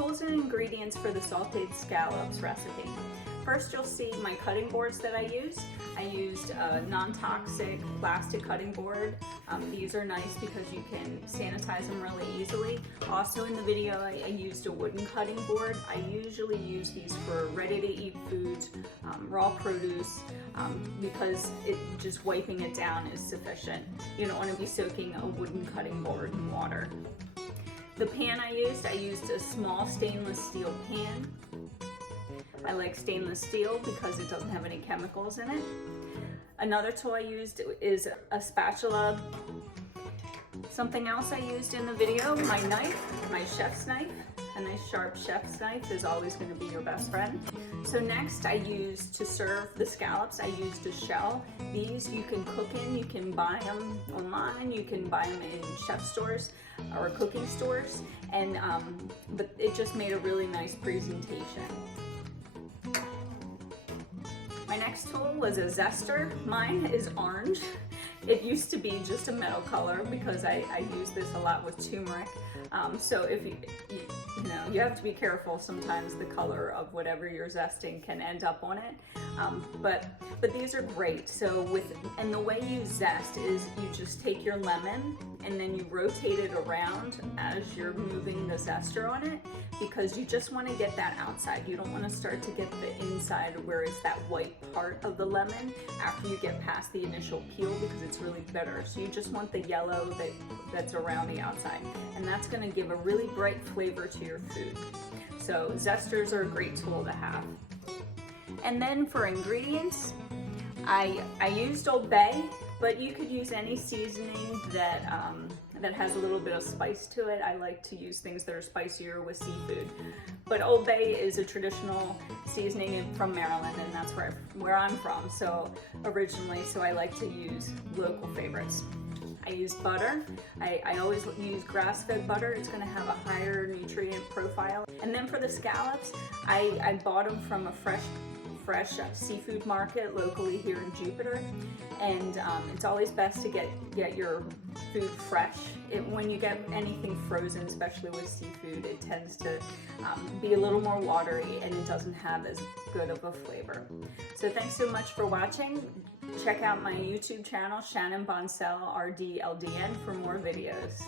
Tools and ingredients for the sauteed scallops recipe. First, you'll see my cutting boards that I used. I used a non-toxic plastic cutting board. These are nice because you can sanitize them really easily. Also in the video, I used a wooden cutting board. I usually use these for ready-to-eat foods, raw produce, because just wiping it down is sufficient. You don't want to be soaking a wooden cutting board in water. The pan I used a small stainless steel pan. I like stainless steel because it doesn't have any chemicals in it. Another tool I used is a spatula. Something else I used in the video, my knife, my chef's knife. A nice sharp chef's knife is always going to be your best friend. So next I used, to serve the scallops, I used a shell. These you can cook in, you can buy them online, you can buy them in chef stores or cooking stores, and but it just made a really nice presentation. My next tool was a zester. Mine is orange. It used to be just a metal color because I use this a lot with turmeric. So if you have to be careful. Sometimes the color of whatever you're zesting can end up on it. But these are great. So and the way you zest is you just take your lemon and then you rotate it around as you're moving the zester on it, because you just want to get that outside. You don't want to start to get the inside where it's that white part of the lemon after you get past the initial peel, because it's really bitter. So you just want the yellow that's around the outside, and that's going to give a really bright flavor to your food. So zesters are a great tool to have. And then for ingredients, I used Old Bay, but you could use any seasoning that has a little bit of spice to it. I like to use things that are spicier with seafood. But Old Bay is a traditional seasoning from Maryland, and that's where I'm from. So originally, I like to use local favorites. I use butter. I always use grass-fed butter. It's going to have a higher nutrient profile. And then for the scallops, I bought them from a fresh seafood market locally here in Jupiter, and it's always best to get your food fresh. When you get anything frozen, especially with seafood, it tends to be a little more watery and it doesn't have as good of a flavor. So thanks so much for watching. Check out my YouTube channel, Shannon RDLDN, for more videos.